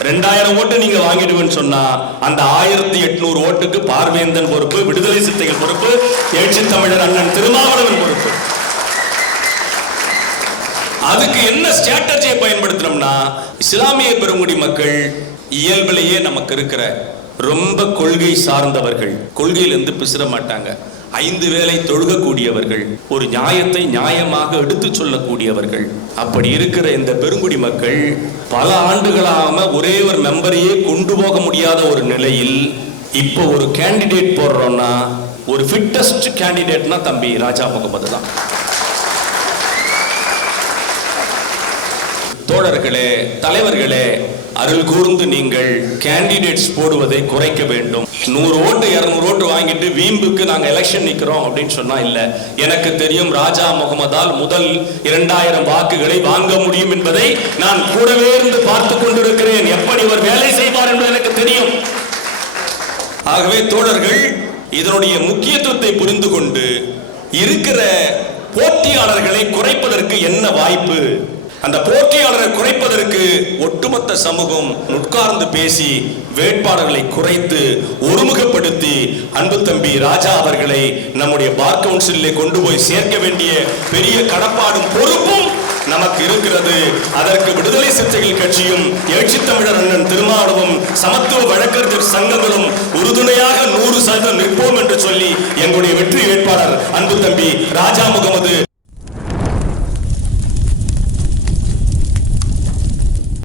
2000 ஓட்டு நீங்க வாங்கிடுவேன்னு சொன்னா அந்த 1800 ஓட்டுக்கு பார்வேந்தன் பொறுப்பு, விடுதலை சிறுத்தைகள் பொறுப்பு, எழுச்சி தமிழர் அண்ணன் திருமாவளவன் பொறுப்பு. அதுக்கு என்ன ஸ்ட்ராட்டஜியை பயன்படுத்தணும்னா, இஸ்லாமிய பெருங்குடி மக்கள் இயல்பிலேயே நமக்கு இருக்கிற ரொம்ப கொள்கை சார்ந்தவர்கள், கொள்கையிலிருந்து பிசிற மாட்டாங்க, 5 வேளை தொழுகக்கூடியவர்கள், ஒரு நியாயத்தை நியாயமாக எடுத்து சொல்லக்கூடியவர்கள். அப்படி இருக்கிற இந்த பெருங்குடி மக்கள் பல ஆண்டுகளாக ஒரே ஒரு மெம்பரையே கொண்டு போக முடியாத ஒரு நிலையில் இப்போ ஒரு கேண்டிடேட் போடுறோம்னா ஒரு ஃபிட்டஸ்ட் கேண்டிடேட்னா தம்பி ராஜா முகமது தான். தோழர்களே, தலைவர்களே, அருள் கூர்ந்து நீங்கள் கேண்டிடேட்ஸ் போடுவதை குறைக்க வேண்டும். 100 ஓட்டு 200 ஓட்டு வாங்கிட்டு வீம்புக்கு நாங்க எலெக்ஷன் நிக்கிறோம் அப்படின்னு சொன்னா இல்ல. எனக்கு தெரியும் ராஜா முகமதால் முதல் 2000 வாக்குகளை வாங்க முடியும் என்பதை நான் கூடவே இருந்து பார்த்து கொண்டிருக்கிறேன். எப்படி இவர் வேலை செய்வார் என்பது எனக்கு தெரியும். ஆகவே தோழர்கள், இதனுடைய முக்கியத்துவத்தை புரிந்து கொண்டு இருக்கிற போட்டியாளர்களை குறைப்பதற்கு என்ன வாய்ப்பு, அந்த போட்டியாளரை குறைப்பதற்கு ஒட்டுமொத்த சமூகம் உட்கார்ந்து பேசி வேட்பாளர்களை குறைத்து ஒருமுகப்படுத்தி அன்பு தம்பி ராஜா அவர்களை நம்முடைய பார் கவுன்சிலே கொண்டு போய் சேர்க்க வேண்டிய பெரிய கடப்பாடும் பொறுப்பும் நமக்கு இருக்கிறது. அதற்கு விடுதலை சிறுத்தைகள் கட்சியும் எழுச்சி தமிழர் அண்ணன் திருமாவளவனும் சமத்துவ வழக்கறிஞர் சங்கங்களும் உறுதுணையாக 100% நிற்போம் என்று சொல்லி எங்களுடைய வெற்றி வேட்பாளர் அன்பு தம்பி ராஜா முகமது